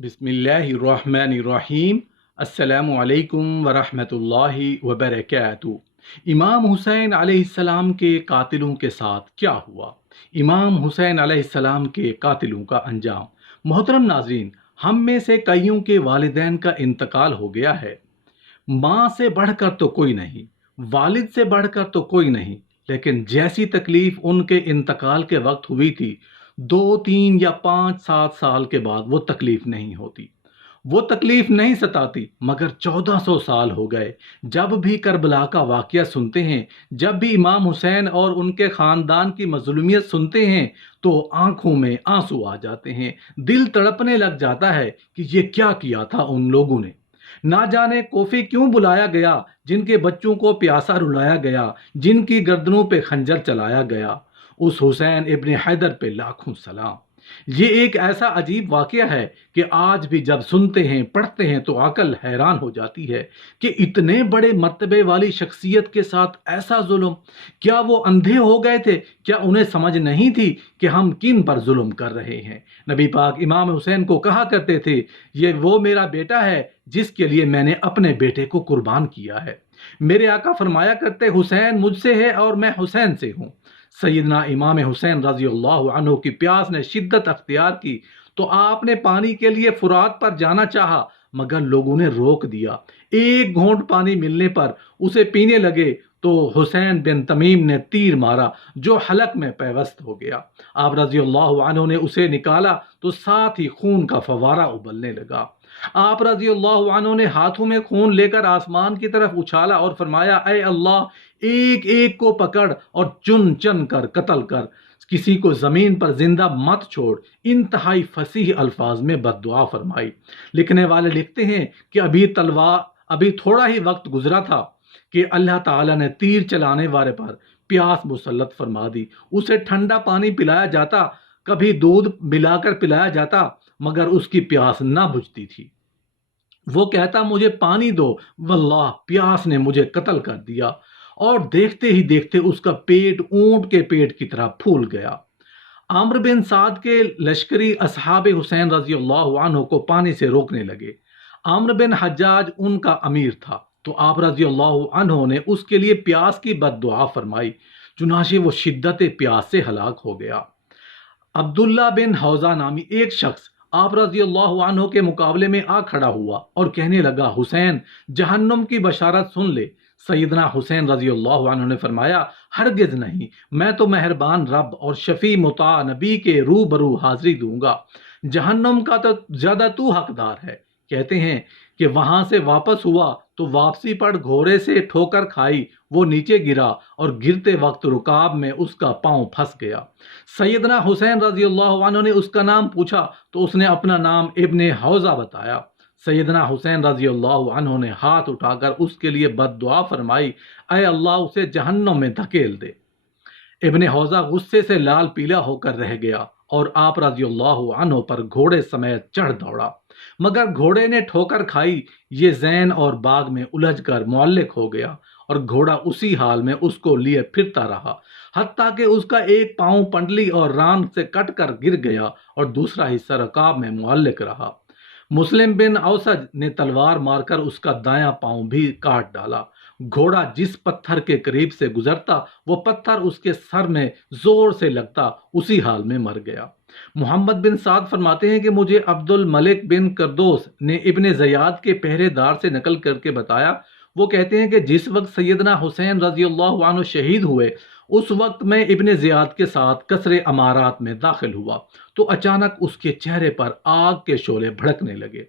बिस्मिल्लाहिर्रहमानिर्रहीम। अस्सलामु अलैकुम वरहमतुल्लाहि वबरकातुहू। इमाम हुसैन अलैहिस्सलाम के कातिलों के साथ क्या हुआ? इमाम हुसैन अलैहिस्सलाम के कातिलों का अंजाम। मोहतरम नाज़रीन, हम में से कईयों के वालिदैन का इंतकाल हो गया है। माँ से बढ़कर तो कोई नहीं, वालिद से बढ़कर तो कोई नहीं, लेकिन जैसी तकलीफ उनके इंतकाल के वक्त हुई थी, 2, 3 या 5, 7 साल के बाद वो तकलीफ नहीं होती, वो तकलीफ नहीं सताती। मगर 1400 साल हो गए, जब भी करबला का वाक़या सुनते हैं, जब भी इमाम हुसैन और उनके ख़ानदान की मज़लूमियत सुनते हैं, तो आंखों में आंसू आ जाते हैं, दिल तड़पने लग जाता है कि ये क्या किया था उन लोगों ने। ना जाने कोफी क्यों बुलाया गया, जिनके बच्चों को प्यासा रुलाया गया, जिनकी गर्दनों पे खंजर चलाया गया। उस हुसैन इब्ने हैदर पे लाखों सलाम। ये एक ऐसा अजीब वाक़या है कि आज भी जब सुनते हैं, पढ़ते हैं, तो अकल हैरान हो जाती है कि इतने बड़े मर्तबे वाली शख्सियत के साथ ऐसा जुल्म। क्या वो अंधे हो गए थे? क्या उन्हें समझ नहीं थी कि हम किन पर जुल्म कर रहे हैं? नबी पाक इमाम हुसैन को कहा करते थे, ये वो मेरा बेटा है जिसके लिए मैंने अपने बेटे को कुर्बान किया है। मेरे आका फरमाया करते, हुसैन मुझसे है और मैं हुसैन से हूँ। सैयदना इमाम हुसैन रजी अल्लाह अन्हु की प्यास ने शिद्दत अख्तियार की तो आपने पानी के लिए फुरात पर जाना चाहा, मगर लोगों ने रोक दिया। एक घूंट पानी मिलने पर उसे पीने लगे तो हुसैन बिन तमीम ने तीर मारा जो हलक में पैवस्त हो गया। आप रजी अल्लाह अन्हु ने उसे निकाला तो साथ ही खून का फवारा उबलने लगा। आप रजी अल्लाह अन्हु ने हाथों में खून लेकर आसमान की तरफ उछाला और फरमाया, ऐ अल्लाह, एक एक को पकड़ और चुन चुन कर कत्ल कर, किसी को जमीन पर जिंदा मत छोड़। इंतहाई फसीह अल्फाज में बद्दुआ फरमाई। लिखने वाले लिखते हैं कि अभी थोड़ा ही वक्त गुजरा था कि अल्लाह ताला ने तीर चलाने वाले पर प्यास मुसल्लत फरमा दी। उसे ठंडा पानी पिलाया जाता, कभी दूध मिलाकर पिलाया जाता, मगर उसकी प्यास ना बुझती थी। वो कहता, मुझे पानी दो। वल्लाह, प्यास ने मुझे कत्ल कर दिया। और देखते ही देखते उसका पेट ऊंट के पेट की तरह फूल गया। आम्र बिन साद के लश्करी असहाब हुसैन रजी अल्लाह अन्हु को पानी से रोकने लगे। आम्र बिन हज्जाज उनका अमीर था, तो आप रजी अल्लाह अन्हु ने उसके लिए प्यास की बद्दुआ फरमाई। चुनाचे वो शिद्दत प्यास से हलाक हो गया। अब्दुल्ला बिन हौजा नामी एक शख्स आप रजी अल्लाह अन्हु के मुकाबले में आ खड़ा हुआ और कहने लगा, हुसैन, जहन्नुम की बशारत सुन ले। सैयदना हुसैन रजी अल्लाह अन्हु ने फरमाया, हरगिज नहीं, मैं तो मेहरबान रब और शफी मुता नबी के रूबरू हाजिरी दूंगा। जहन्नुम का तो ज्यादा तू हकदार है। कहते हैं कि वहां से वापस हुआ तो वापसी पर घोड़े से ठोकर खाई, वो नीचे गिरा और गिरते वक्त रुकाब में उसका पांव फंस गया। सैयदना हुसैन रजी अल्लाह अन्हु ने उसका नाम पूछा तो उसने अपना नाम इब्ने हौजा बताया। सैयदना हुसैन रजी अल्लाह अन्हु ने हाथ उठाकर उसके लिए बद्दुआ फरमाई, ऐ अल्लाह, उसे जहन्नुम में धकेल दे। इब्ने हौजा गुस्से से लाल पीला होकर रह गया और आप रजी अल्लाह अन्हु पर घोड़े समेत चढ़ दौड़ा, मगर घोड़े ने ठोकर खाई। ये जैन और बाग में उलझ कर मुअल्लिक हो गया और घोड़ा उसी हाल में उसको लिए फिरता रहा, हत्ता कि उसका एक पांव पंडली और रान से कट कर गिर गया और दूसरा हिस्सा रकाब में मुअल्लिक रहा। मुस्लिम बिन औसज ने तलवार मारकर उसका दायां पांव भी काट डाला। घोड़ा जिस पत्थर के करीब से गुजरता वो पत्थर उसके सर में जोर से लगता, उसी हाल में मर गया। मोहम्मद बिन साद फरमाते हैं कि मुझे अब्दुल मलिक बिन करदोस ने इब्ने ज़ियाद के पहरेदार से नकल करके बताया। वो कहते हैं कि जिस वक्त सैयदना हुसैन रजी अल्लाह अन्हु शहीद हुए, उस वक्त मैं इब्ने ज़ियाद के साथ कसरे अमारात में दाखिल हुआ तो अचानक उसके चेहरे पर आग के शोले भड़कने लगे।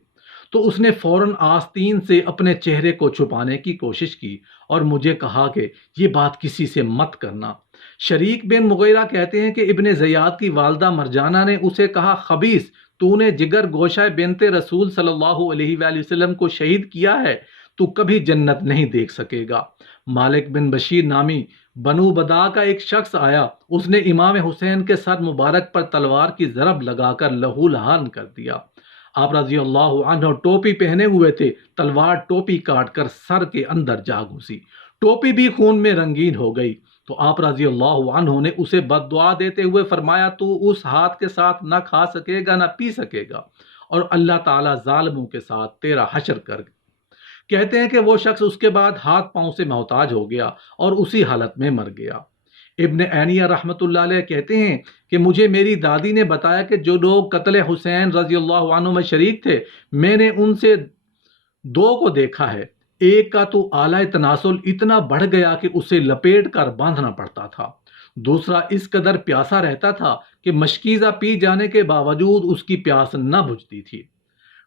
तो उसने फौरन आस्तीन से अपने चेहरे को छुपाने की कोशिश की और मुझे कहा कि ये बात किसी से मत करना। शरीक बिन मुगीरा कहते हैं कि इब्ने ज़ियाद की वालदा मरजाना ने उसे कहा, खबीस, तूने जिगर गोशा बिनते रसूल सल्लल्लाहु अलैहि वसल्लम को शहीद किया है, तू कभी जन्नत नहीं देख सकेगा। मालिक बिन बशीर नामी बनु बदा का एक शख्स आया, उसने इमाम हुसैन के सर मुबारक पर तलवार की जरब लगाकर लहू लहान कर दिया। आप रजी अल्लाह अन्हु टोपी पहने हुए थे, तलवार टोपी काट कर सर के अंदर जा घुसी, टोपी भी खून में रंगीन हो गई। तो आप रजी अल्लाह अन्हु ने उसे बद्दुआ देते हुए फरमाया, तू उस हाथ के साथ ना खा सकेगा ना पी सकेगा। اور اللہ تعالیٰ ظالموں کے ساتھ تیرا حشر کر۔ کہتے ہیں کہ وہ شخص اس کے بعد ہاتھ پاؤں سے محتاج ہو گیا اور اسی حالت میں مر گیا۔ ابن عینیہ رحمۃ اللہ علیہ کہتے ہیں کہ مجھے میری دادی نے بتایا کہ جو لوگ قتل حسین رضی اللہ عنہ میں شریک تھے، میں نے ان سے دو کو دیکھا ہے۔ ایک کا تو اعلی تناسل اتنا بڑھ گیا کہ اسے لپیٹ کر باندھنا پڑتا تھا، دوسرا اس قدر پیاسا رہتا تھا کہ مشکیزہ پی جانے کے باوجود اس کی پیاس نہ بجھتی تھی۔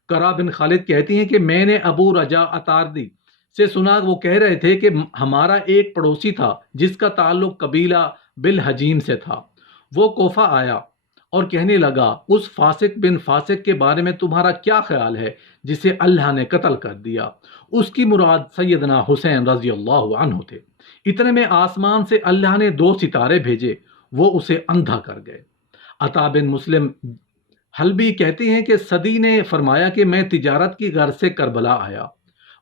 کرا بن خالد کہتی ہیں کہ میں نے ابو رجا اتاردی سے سنا، وہ کہہ رہے تھے کہ ہمارا ایک پڑوسی تھا جس کا تعلق قبیلہ بالحجیم سے تھا، وہ کوفہ آیا اور کہنے لگا اس فاسق بن فاسق کے بارے میں تمہارا کیا خیال ہے جسے اللہ نے قتل کر دیا؟ اس کی مراد سیدنا حسین رضی اللہ عنہ تھے۔ اتنے میں آسمان سے اللہ نے 2 ستارے بھیجے، وہ اسے اندھا کر گئے۔ عطا بن مسلم حلبی کہتے ہیں کہ صدی نے فرمایا کہ میں تجارت کی غرض سے کربلا آیا،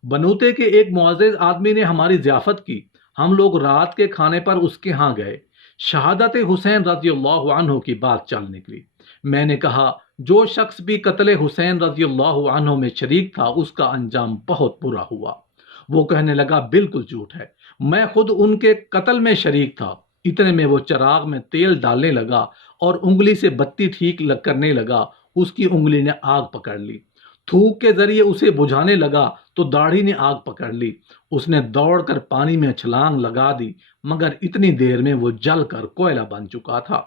بنوتے کے ایک معزز آدمی نے ہماری ضیافت کی، ہم لوگ رات کے کھانے پر اس کے ہاں گئے، شہادت حسین رضی اللہ عنہ کی بات چل نکلی۔ میں نے کہا جو شخص بھی قتل حسین رضی اللہ عنہ میں شریک تھا اس کا انجام بہت برا ہوا۔ وہ کہنے لگا بالکل جھوٹ ہے، میں خود ان کے قتل میں شریک تھا۔ اتنے میں وہ چراغ میں تیل ڈالنے لگا اور انگلی سے بتی ٹھیک کرنے لگا، اس کی انگلی نے آگ پکڑ لی۔ تھوک کے ذریعے اسے بجھانے لگا تو داڑھی نے آگ پکڑ لی۔ اس نے دوڑ کر پانی میں چھلانگ لگا دی، مگر اتنی دیر میں وہ جل کر کوئلہ بن چکا تھا۔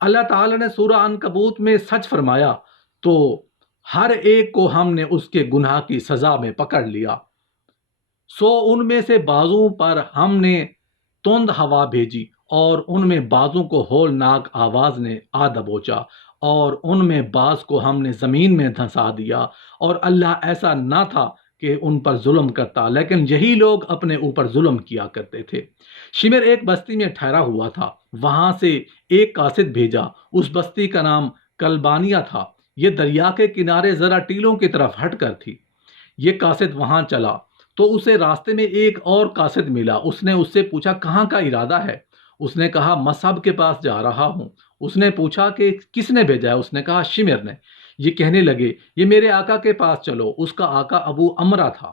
اللہ تعالیٰ نے سورہ عنکبوت میں سچ فرمایا تو ہر ایک کو ہم نے اس کے گناہ کی سزا میں پکڑ لیا۔ سو ان میں سے بعضوں پر ہم نے تند ہوا بھیجی اور ان میں بعضوں کو ہولناک آواز نے آ دبوچا اور ان میں بعض کو ہم نے زمین میں دھنسا دیا، اور اللہ ایسا نہ تھا کہ ان پر ظلم کرتا، لیکن یہی لوگ اپنے اوپر ظلم کیا کرتے تھے۔ شمر ایک بستی میں ٹھہرا ہوا تھا، وہاں سے ایک قاصد بھیجا۔ اس بستی کا نام کلبانیہ تھا، یہ دریا کے کنارے ذرا ٹیلوں کی طرف ہٹ کر تھی۔ یہ قاصد وہاں چلا تو اسے راستے میں ایک اور قاصد ملا۔ اس نے اس سے پوچھا کہاں کا ارادہ ہے؟ اس نے کہا مصعب کے پاس جا رہا ہوں۔ اس نے پوچھا کہ کس نے بھیجا ہے؟ اس نے کہا شمر نے۔ یہ کہنے لگے یہ میرے آقا کے پاس چلو۔ اس کا آقا ابو امرا تھا،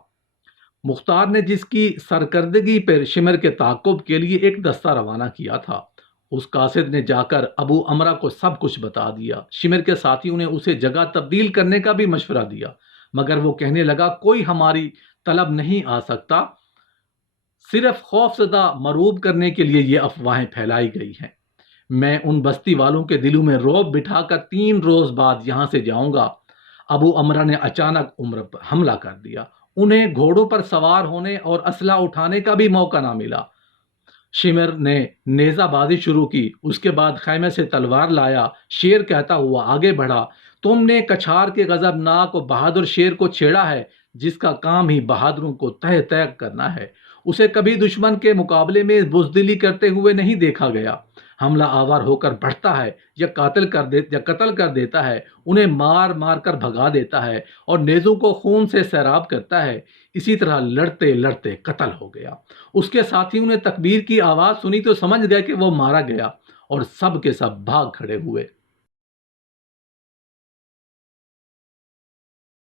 مختار نے جس کی سرکردگی پر شمر کے تعاقب کے لیے ایک دستہ روانہ کیا تھا۔ اس قاصد نے جا کر ابو امرا کو سب کچھ بتا دیا۔ شمر کے ساتھیوں نے اسے جگہ تبدیل کرنے کا بھی مشورہ دیا، مگر وہ کہنے لگا کوئی ہماری طلب نہیں آ سکتا، صرف خوف زدہ مروب کرنے کے لیے یہ افواہیں پھیلائی گئی ہیں۔ میں ان بستی والوں کے دلوں میں رعب بٹھا کر 3 روز بعد یہاں سے جاؤں گا۔ ابو امرا نے اچانک عمر پر حملہ کر دیا۔ انہیں گھوڑوں پر سوار ہونے اور اسلحہ اٹھانے کا بھی موقع نہ ملا۔ شمر نے نیزہ بازی شروع کی، اس کے بعد خیمے سے تلوار لایا، شیر کہتا ہوا آگے بڑھا، تم نے کچھار کے غضبناک و بہادر شیر کو چھیڑا ہے جس کا کام ہی بہادروں کو تہ تہ کرنا ہے۔ اسے کبھی دشمن کے مقابلے میں بزدلی کرتے ہوئے نہیں دیکھا گیا۔ حملہ آور ہو کر بڑھتا ہے یا قتل کر دیتا ہے، انہیں مار مار کر بھگا دیتا ہے اور نیزوں کو خون سے سیراب کرتا ہے۔ اسی طرح لڑتے لڑتے قتل ہو گیا۔ اس کے ساتھیوں نے تکبیر کی آواز سنی تو سمجھ گئے کہ وہ مارا گیا اور سب کے سب بھاگ کھڑے ہوئے۔